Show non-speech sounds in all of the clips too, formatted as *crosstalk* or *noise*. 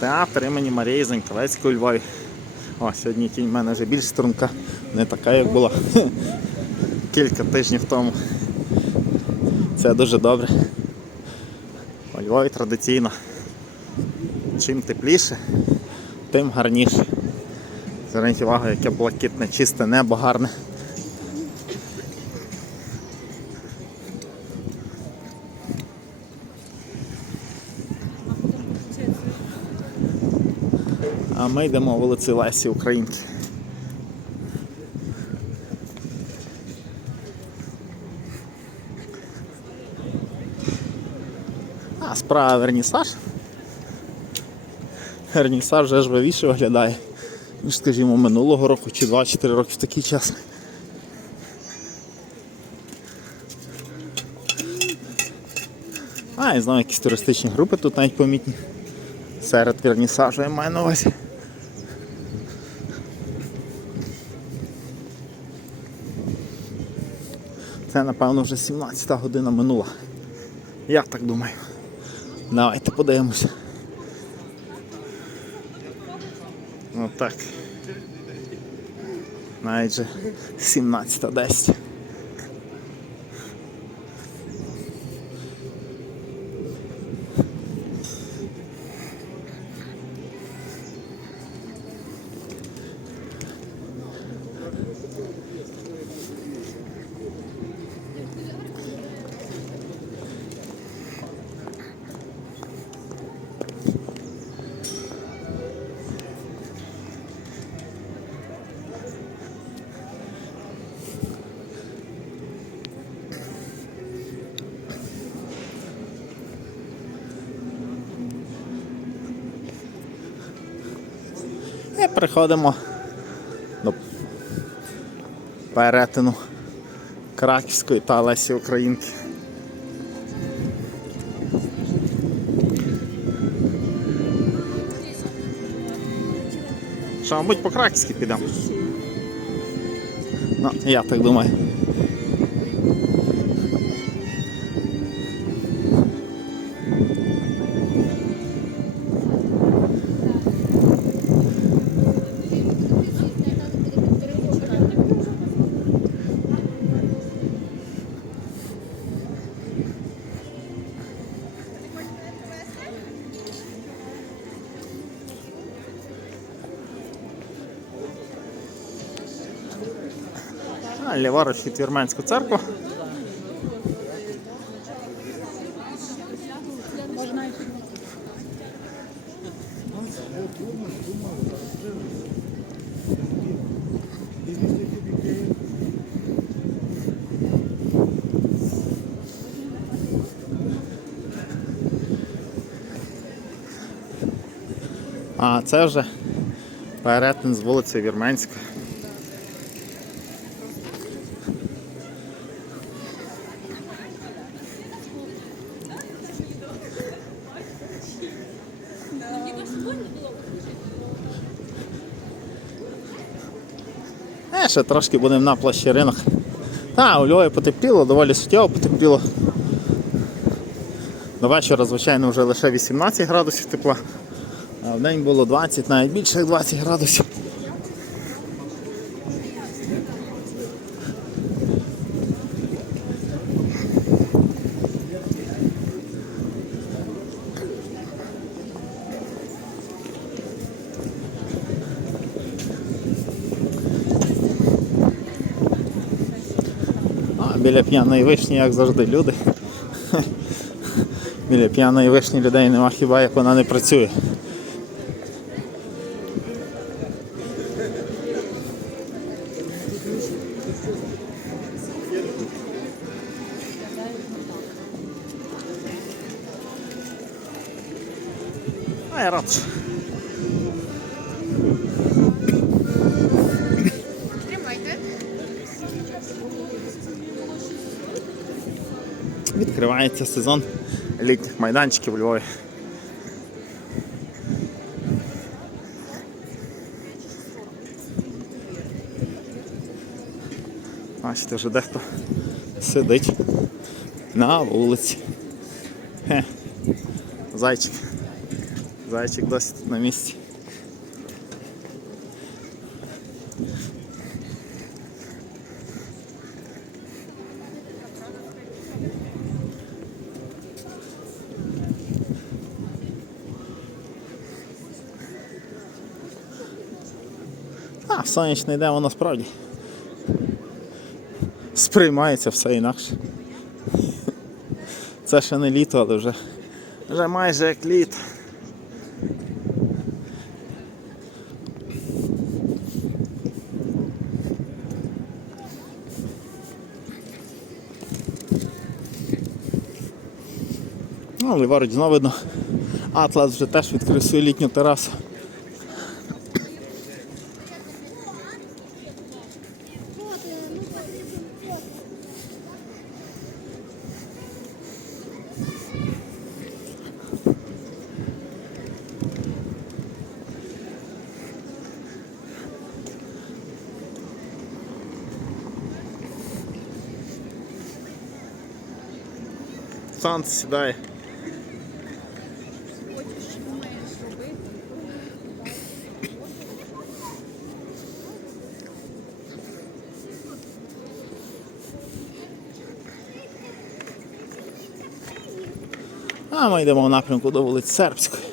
Театр імені Марії Заньковецької у Львові. О, сьогодні тінь в мене вже більш струнка, не така, як була *laughs* кілька тижнів тому. Це дуже добре. У Львові традиційно. Чим тепліше, тим гарніше. Зверніть увагу, яке блакитне, чисте небо гарне. А ми йдемо вулиці Лесі Українки. А, справа вернісаж. Вернісаж вже жвавіше виглядає, ніж, скажімо, минулого року чи 2-4 роки в такий час. А, і знову якісь туристичні групи тут навіть помітні. Серед вернісажу я маю на увазі. Це, напевно, вже 17 година минула. Я так думаю. Давайте подивимося. Отак. Навіть же 17.10. І приходимо до перетину Краківської та Лесі Українки. Що, мабуть, по Краківській підемо. Ну, я так думаю. А, ліворуч від Вірменську церкву. А це вже перетин з вулиці Вірменської. Е, ще трошки будемо на площі. Та, у Львові потепліло, доволі суттєво потепліло. До вечора, звичайно, вже лише 18 градусів тепла. А в день було 20, навіть більше як 20 градусів. Біля п'яної вишні, як завжди, люди. *laughs* Біля п'яної вишні людей нема хіба як вона не працює. А я рад. Відкривається сезон літніх майданчиків у Львові. Бачите, вже дехто сидить на вулиці. Хе. Зайчик. Зайчик досі тут на місці. А, в сонячний день воно справді. Сприймається все інакше. Це ще не літо, але вже, вже майже як літо. Ну, ліворуч знову видно. Атлас вже теж відкрив свою літню терасу. Сонце сідає. А ми йдемо в напрямку до вулиць Сербської.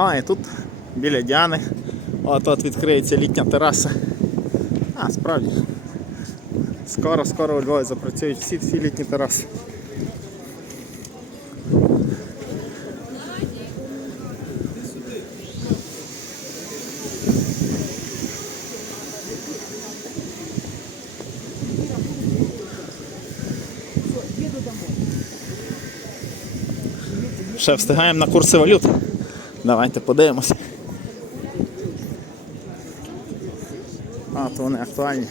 А, і тут біля Діани. От от відкриється літня тераса. А, справді. Скоро, скоро у Львові запрацюють всі всі літні тераси. Ще встигаємо на курси валют. Давайте подивимося. А, то вони актуальні.